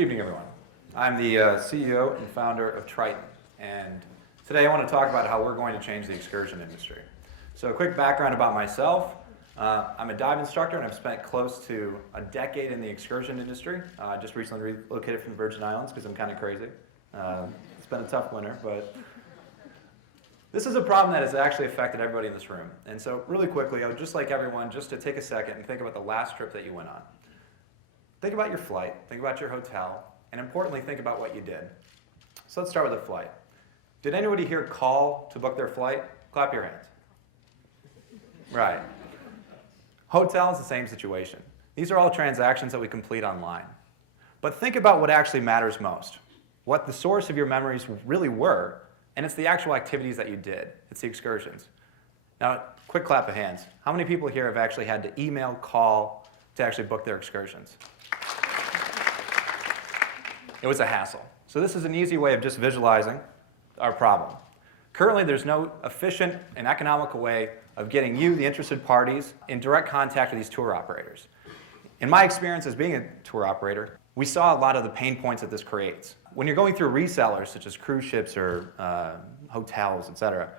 evening, everyone. I'm the CEO and founder of Trytn, and today I want to talk about how we're going to change the excursion industry. So a quick background about myself. I'm a dive instructor, and I've spent close to a decade in the excursion industry. I just recently relocated from the Virgin Islands because I'm kind of crazy. It's been a tough winter, but this is a problem that has actually affected everybody in this room. And so really quickly, I would just like everyone just to take a second and think about the last trip that you went on. Think about your flight, think about your hotel, and importantly, think about what you did. So let's start with the flight. Did anybody here call to book their flight? Clap your hands. Right. Hotel is the same situation. These are all transactions that we complete online. But think about what actually matters most, what the source of your memories really were, and it's the actual activities that you did. It's the excursions. Now, quick clap of hands. How many people here have actually had to email, call to actually book their excursions? It was a hassle. So this is an easy way of just visualizing our problem. Currently, there's no efficient and economical way of getting you, the interested parties, in direct contact with these tour operators. In my experience as being a tour operator, we saw a lot of the pain points that this creates. When you're going through resellers, such as cruise ships or hotels, etc.,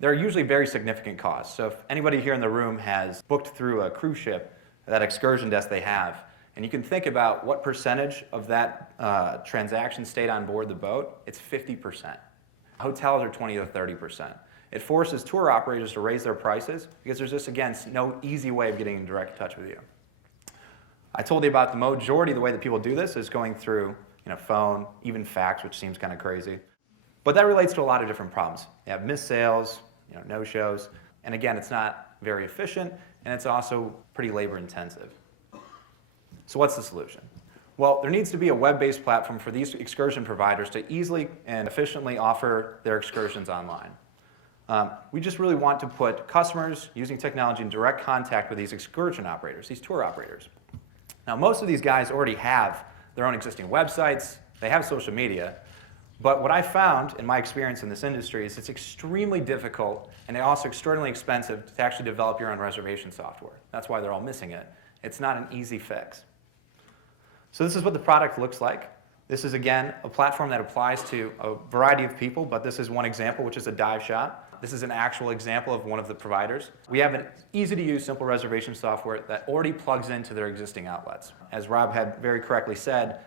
there are usually very significant costs. So if anybody here in the room has booked through a cruise ship, that excursion desk they have, and you can think about what percentage of that transaction stayed on board the boat, it's 50%. Hotels are 20 to 30%. It forces tour operators to raise their prices because there's just, again, no easy way of getting in direct touch with you. I told you about the majority of the way that people do this is going through phone, even fax, which seems kind of crazy. But that relates to a lot of different problems. You have missed sales, no-shows, and again, it's not very efficient, and it's also pretty labor-intensive. So what's the solution? Well, there needs to be a web-based platform for these excursion providers to easily and efficiently offer their excursions online. We just really want to put customers using technology in direct contact with these excursion operators, these tour operators. Now, most of these guys already have their own existing websites, they have social media, but what I found in my experience in this industry is it's extremely difficult and also extraordinarily expensive to actually develop your own reservation software. That's why they're all missing it. It's not an easy fix. So this is what the product looks like. This is, again, a platform that applies to a variety of people, but this is one example, which is a dive shop. This is an actual example of one of the providers. We have an easy-to-use, simple reservation software that already plugs into their existing outlets. As Rob had very correctly said,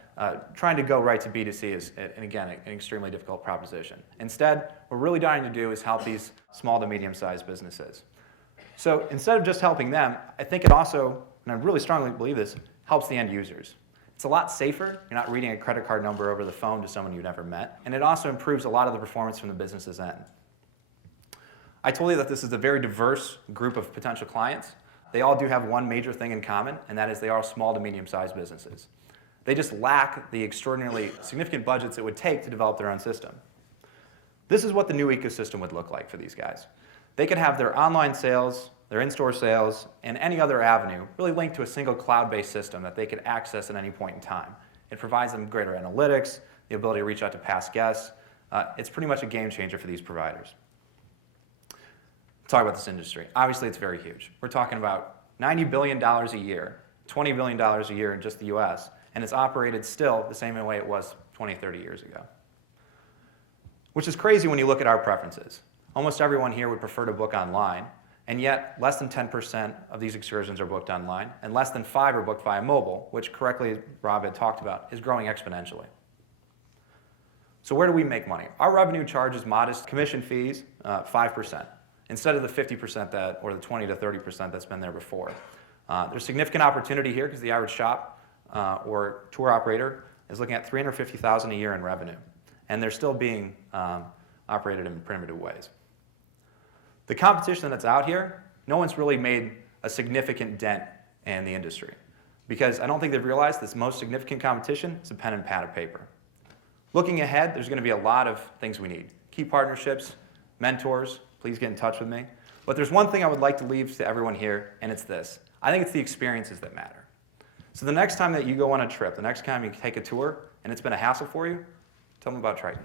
trying to go right to B2C is, and again, an extremely difficult proposition. Instead, what we're really trying to do is help these small to medium-sized businesses. So instead of just helping them, I think it also, and I really strongly believe this, helps the end users. It's a lot safer. You're not reading a credit card number over the phone to someone you've never met. And it also improves a lot of the performance from the business's end. I told you that this is a very diverse group of potential clients. They all do have one major thing in common, and that is they are small to medium-sized businesses. They just lack the extraordinarily significant budgets it would take to develop their own system. This is what the new ecosystem would look like for these guys. They could have their online sales, their in-store sales, and any other avenue really linked to a single cloud-based system that they could access at any point in time. It provides them greater analytics, the ability to reach out to past guests. It's pretty much a game changer for these providers. Talk about this industry. Obviously, it's very huge. We're talking about $90 billion a year, $20 billion a year in just the US, and it's operated still the same way it was 20, 30 years ago. Which is crazy when you look at our preferences. Almost everyone here would prefer to book online, and yet less than 10% of these excursions are booked online, and less than 5% are booked via mobile, which correctly Rob had talked about, is growing exponentially. So where do we make money? Our revenue charges modest commission fees, 5%, instead of the 50% that, or the 20 to 30% that's been there before. There's significant opportunity here because the average shop or tour operator is looking at $350,000 a year in revenue, and they're still being operated in primitive ways. The competition that's out here, no one's really made a significant dent in the industry because I don't think they've realized this most significant competition is a pen and pad of paper. Looking ahead, there's going to be a lot of things we need. Key partnerships, mentors, please get in touch with me. But there's one thing I would like to leave to everyone here, and it's this. I think it's the experiences that matter. So the next time that you go on a trip, the next time you take a tour, and it's been a hassle for you, tell them about Trytn.